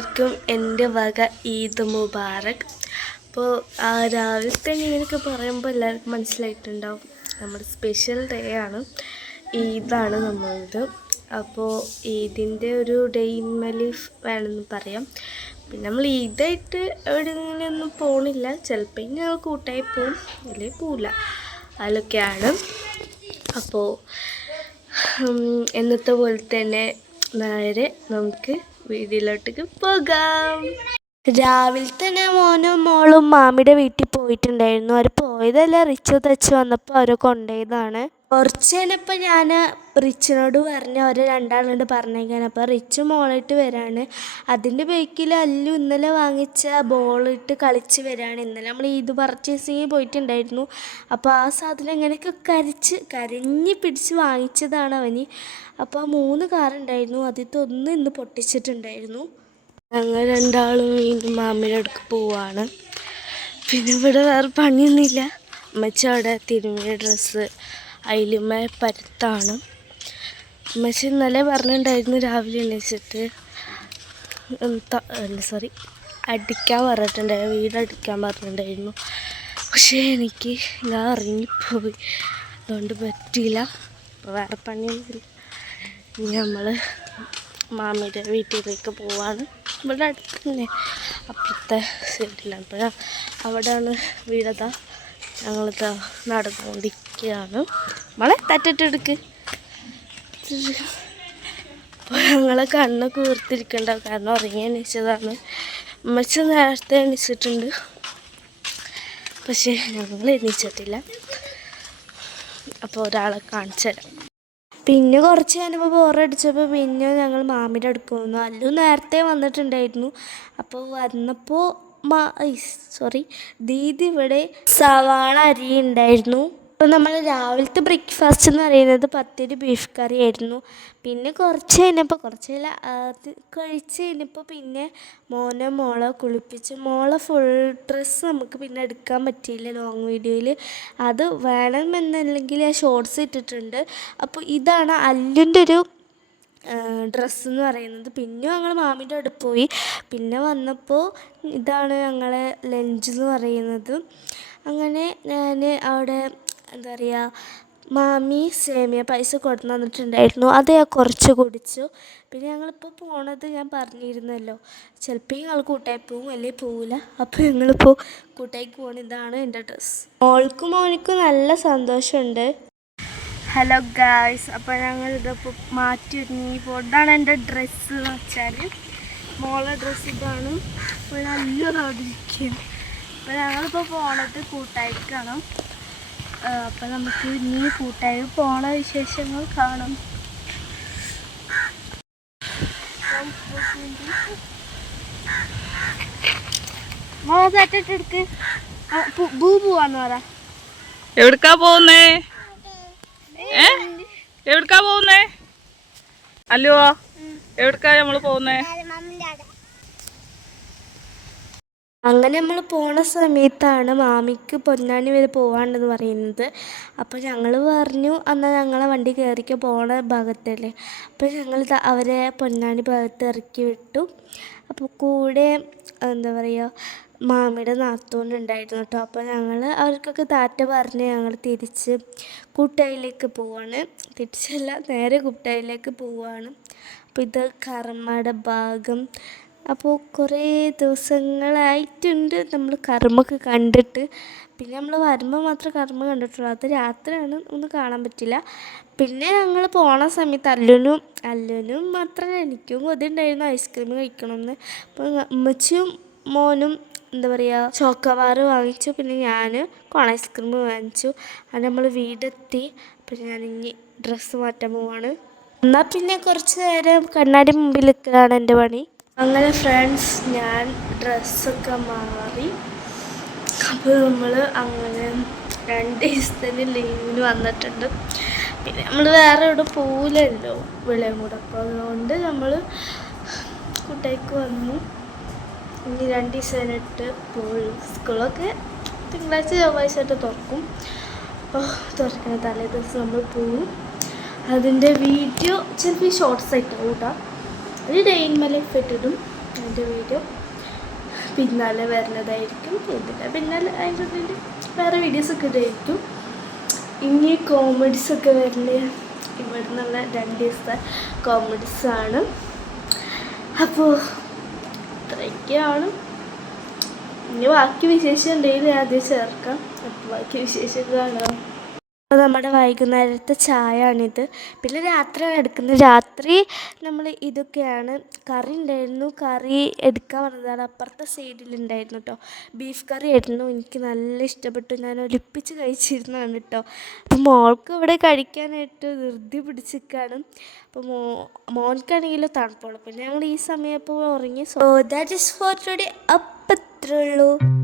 എല്ലാവർക്കും എന്റെ വക ഈദ് മുബാറക്. അപ്പോൾ രാവിലെ തന്നെ ഇങ്ങനെയൊക്കെ പറയുമ്പോൾ എല്ലാവർക്കും മനസ്സിലായിട്ടുണ്ടാവും. നമ്മുടെ സ്പെഷ്യൽ ഡേ ആണ്. ഈദാണ് നമ്മളത് അപ്പോൾ ഈദിന്റെ ഒരു ഡേ ഇൻ ലൈഫ് വേണമെന്ന് പറയാം. പിന്നെ നമ്മൾ ഈദായിട്ട് എവിടെയെങ്കിലും ഒന്നും പോണില്ല. ചിലപ്പോൾ ഞങ്ങൾ കൂട്ടായി പോവും. അല്ലെങ്കിൽ പോവില്ല. അതിലൊക്കെയാണ് അപ്പോൾ എന്നത്തെ പോലെ തന്നെ നേരെ നമുക്ക് വീട്ടിലോട്ടേക്ക് പോകാം. രാവിലെ തന്നെ മോനും മോളും മാമിയുടെ വീട്ടിൽ പോയിട്ടുണ്ടായിരുന്നു. അവർ പോയതല്ല റിച്ചു തച്ച് വന്നപ്പോൾ അവരെ കൊണ്ടുപോയതാണ്. കുറച്ച് കഴിഞ്ഞപ്പോൾ ഞാൻ റിച്ചിനോട് പറഞ്ഞ ഒരു രണ്ടാളുണ്ട് പറഞ്ഞേക്കാൻ അപ്പോൾ റിച്ച് മോളിട്ട് വരാണ്. അതിന്റെ ബേക്കിൽ അല്ലു ഇന്നലെ വാങ്ങിച്ച ബോളിട്ട് കളിച്ച് വരാണ്. ഇന്നലെ നമ്മൾ ഇത് പർച്ചേസിങ് പോയിട്ടുണ്ടായിരുന്നു. അപ്പോൾ ആ സാധനം എങ്ങനെയൊക്കെ കരിച്ച് കരഞ്ഞ് പിടിച്ച് വാങ്ങിച്ചതാണ് അവന്. അപ്പോൾ ആ മൂന്ന് കാറുണ്ടായിരുന്നു ആദ്യത്തെ ഒന്ന് ഇന്ന് പൊട്ടിച്ചിട്ടുണ്ടായിരുന്നു. ഞങ്ങൾ രണ്ടാളും വീണ്ടും മാമിയുടെ അടുക്ക് പോവാണ്. പിന്നെ ഇവിടെ വേറെ പണിയൊന്നുമില്ല. അമ്മച്ച അവിടെ തിരുമ്മിയ ഡ്രസ്സ് അയിലുമ്മ പരുത്താണ്. അമ്മച്ചി ഇന്നലെ പറഞ്ഞിട്ടുണ്ടായിരുന്നു രാവിലെ എണീച്ചിട്ട്. എന്താ സോറി അടിക്കാൻ പറഞ്ഞിട്ടുണ്ടായിരുന്നു വീട് അടിക്കാൻ പറഞ്ഞിട്ടുണ്ടായിരുന്നു. പക്ഷേ എനിക്ക് ഞാൻ ഇറങ്ങിപ്പോയി അതുകൊണ്ട് പറ്റിയില്ല. വേറെ പണിയൊന്നുമില്ല. ഇനി നമ്മൾ മാമിയുടെ വീട്ടിലേക്ക് പോവാണ്. ഇവിടെ അടുത്ത് തന്നെ അപ്പുറത്തെ സൈഡിലാണ് അപ്പോൾ അവിടെയാണ് വീടതാ ഞങ്ങളിതാ നടന്നുകൊണ്ടിരിക്കുകയാണ്. നമ്മളെ തറ്റിട്ടെടുക്ക് ഞങ്ങളെ കണ്ണ് കൂർത്തിരിക്കണ്ട. കാരണം ഉറങ്ങി എണീച്ചതാണ്. അമ്മച്ച നേരത്തെ എണീച്ചിട്ടുണ്ട്. പക്ഷേ ഞങ്ങൾ എണീച്ചിട്ടില്ല. അപ്പോൾ ഒരാളെ കാണിച്ചു പിന്നെ കുറച്ച് കഴിഞ്ഞപ്പോൾ ബോറടിച്ചപ്പോൾ പിന്നെ ഞങ്ങൾ മാമിയുടെ അടുക്കുന്നു അല്ലു നേരത്തെ വന്നിട്ടുണ്ടായിരുന്നു. അപ്പോൾ വന്നപ്പോൾ മാ സോറി. ദീദി ഇവിടെ സവാള അരി ഉണ്ടായിരുന്നു. അപ്പോൾ നമ്മൾ രാവിലത്തെ ബ്രേക്ക്ഫാസ്റ്റ് എന്ന് പറയുന്നത് പത്തിരി ബീഫ് കറി ആയിരുന്നു. പിന്നെ കുറച്ച് കഴിഞ്ഞപ്പോൾ കുറച്ച് കഴിച്ച് കഴിഞ്ഞപ്പോൾ പിന്നെ മോനെ മോളെ കുളിപ്പിച്ച് മോളെ ഫുൾ ഡ്രസ്സ് നമുക്ക് പിന്നെ എടുക്കാൻ പറ്റിയില്ല ലോങ് വീഡിയോയിൽ അത് വേണമെന്നല്ലെങ്കിൽ ഷോർട്സ് ഇട്ടിട്ടുണ്ട്. അപ്പോൾ ഇതാണ് അല്ലിന്റെ ഒരു ഡ്രസ്സ് എന്ന് പറയുന്നത്. പിന്നെ ഞങ്ങൾ മാമിന്റെ അടുത്ത് പോയി പിന്നെ വന്നപ്പോൾ ഇതാണ് ഞങ്ങളെ ലഞ്ച് എന്ന് പറയുന്നത്. അങ്ങനെ ഞാൻ അവിടെ എന്താ പറയുക മാമി സേമിയ പൈസ കൊടുത്തു തന്നിട്ടുണ്ടായിരുന്നു അത് ഞാൻ കുറച്ച് കുടിച്ചു. പിന്നെ ഞങ്ങളിപ്പോൾ പോണത് ഞാൻ പറഞ്ഞിരുന്നല്ലോ ചിലപ്പോൾ ഞങ്ങൾ കൂട്ടായി പോവും അല്ലെങ്കിൽ പോവില്ല അപ്പോൾ ഞങ്ങളിപ്പോൾ കൂട്ടായിക്ക് പോകണം ഇതാണ് എന്റെ ഡ്രസ്സ്. മോൾക്കും മോനിക്കും നല്ല സന്തോഷമുണ്ട്. ഹലോ ഗായ്സ് അപ്പോൾ ഞങ്ങൾ ഇതിപ്പോൾ മാറ്റി ഒരുങ്ങി. ഇതാണ് എന്റെ ഡ്രസ്സ് എന്ന് വെച്ചാൽ മോളെ ഡ്രസ്സ് ഇതാണ്. അപ്പോൾ നല്ല ഇരിക്കും അപ്പോൾ ഞങ്ങളിപ്പോൾ പോണത് കൂട്ടായിക്കാണ്. അപ്പോൾ നമുക്ക് ഇനി കൂട്ടായി പോണ വിശേഷങ്ങൾ കാണാം. മോളെ തട്ടിട്ടെടുക്ക് ബൂ പോവാന്ന് പറ. എവിടുക്കാ പോകുന്നേ ഏ? എവിടക്കാ പോകുന്നേ അല്ലോ? എവിടക്കാ നമ്മൾ പോകുന്നേ അങ്ങനെ നമ്മൾ പോണ സമയത്താണ് മാമിക്ക് പൊന്നാനി വരെ പോകാണ്ടെന്ന് പറയുന്നത്. അപ്പോൾ ഞങ്ങൾ പറഞ്ഞു എന്നാൽ ഞങ്ങളെ വണ്ടി കയറിക്ക് പോണ ഭാഗത്തല്ലേ. അപ്പോൾ ഞങ്ങൾ അവരെ പൊന്നാനി ഭാഗത്ത് ഇറക്കി വിട്ടു. അപ്പോൾ കൂടെ എന്താ പറയുക മാമിയുടെ നാത്തൂനുണ്ടായിരുന്നു കേട്ടോ അപ്പോൾ ഞങ്ങൾ അവർക്കൊക്കെ താറ്റ പറഞ്ഞ് ഞങ്ങൾ തിരിച്ച് കൂട്ടായിലേക്ക് പോവാണ്. തിരിച്ചല്ല നേരെ കൂട്ടായിലേക്ക് പോവാണ്. അപ്പോൾ ഇത് കർമ്മയുടെ ഭാഗം. അപ്പോൾ കുറേ ദിവസങ്ങളായിട്ടുണ്ട് നമ്മൾ കർമ്മൊക്കെ കണ്ടിട്ട്. പിന്നെ നമ്മൾ വരുമ്പോൾ മാത്രമേ കർമ്മ കണ്ടിട്ടുള്ളൂ. അത് രാത്രിയാണ് ഒന്ന് കാണാൻ പറ്റില്ല. പിന്നെ ഞങ്ങൾ പോണ സമയത്ത് അല്ലുനും അല്ലുനും മാത്രമല്ല എനിക്കും കൊതി ഉണ്ടായിരുന്നു ഐസ്ക്രീം കഴിക്കണമെന്ന് അപ്പോൾ ഉമ്മച്ചിയും മോനും എന്താ പറയുക ചോക്കവാറ് വാങ്ങിച്ചു. പിന്നെ ഞാൻ കോൺ ഐസ്ക്രീം വാങ്ങിച്ചു. അത് നമ്മൾ വീടെത്തി. പിന്നെ ഞാൻ ഇനി ഡ്രസ്സ് മാറ്റാൻ പോവാണ്. എന്നാൽ പിന്നെ കുറച്ച് നേരം കണ്ണാടി മുമ്പിൽ നിൽക്കലാണ് എന്റെ പണി. അങ്ങനെ ഫ്രണ്ട്സ് ഞാൻ ഡ്രസ്സൊക്കെ മാറി. അപ്പോൾ നമ്മൾ അങ്ങനെ രണ്ട് ദിവസത്തിന് ലീവിന് വന്നിട്ടുണ്ട്. പിന്നെ നമ്മൾ വേറെ എവിടെ പോവില്ലല്ലോ. വിളയും കൂടെ. അപ്പോൾ അതുകൊണ്ട് നമ്മൾ കുട്ടേക്ക് വന്നു. രണ്ട് ദിവസം കഴിഞ്ഞിട്ട് പോയി. സ്കൂളൊക്കെ തിങ്കളാഴ്ച ചൊവ്വാഴ്ചയായിട്ട് തുറക്കും. അപ്പോൾ തുറക്കുന്ന തലേ ദിവസം നമ്മൾ പോവും. അതിന്റെ വീഡിയോ ചിലപ്പോൾ ഷോർട്സ് ആയിട്ട് കേട്ടോ ഒരു ഡേ ഇൻ മൈ ഇട്ടിടും അതിന്റെ വീഡിയോ. പിന്നാലെ വരുന്നതായിരിക്കും ഇതിന്റെ പിന്നാലെ അതിന്റെ വേറെ വീഡിയോസൊക്കെ ഇടായിരിക്കും. ഇനി കോമഡീസൊക്കെ വരുന്നത് ഇവിടെ നിന്നുള്ള രണ്ട് ദിവസത്തെ കോമഡീസാണ് അപ്പോൾ ഇത്രയൊക്കെയാണ് ഇനി ബാക്കി വിശേഷം ഉണ്ടെങ്കിൽ ആദ്യം ചേർക്കാം. അപ്പോൾ ബാക്കി വിശേഷം കാണാം. നമ്മുടെ വൈകുന്നേരത്തെ ചായയാണിത്. പിന്നെ രാത്രി എടുക്കുന്നത് രാത്രി നമ്മൾ ഇതൊക്കെയാണ്. കറി ഉണ്ടായിരുന്നു. കറി എടുക്കാൻ പറഞ്ഞതാണ് അപ്പുറത്തെ സൈഡിലുണ്ടായിരുന്നു കേട്ടോ. ബീഫ് കറി ആയിരുന്നു. എനിക്ക് നല്ല ഇഷ്ടപ്പെട്ടു. ഞാൻ ഒലിപ്പിച്ച് കഴിച്ചിരുന്നതാണ് കേട്ടോ. അപ്പോൾ മോൾക്ക് ഇവിടെ കഴിക്കാനായിട്ട് ധൃതി പിടിച്ചിരിക്കുകയാണ്. അപ്പോൾ മോ മോൻക്കാണെങ്കിലും തണുപ്പുള്ളൂ. അപ്പോൾ ഞങ്ങൾ ഈ സമയം ഇപ്പോൾ ഉറങ്ങി so that is for today അപ്പം ഉള്ളൂ.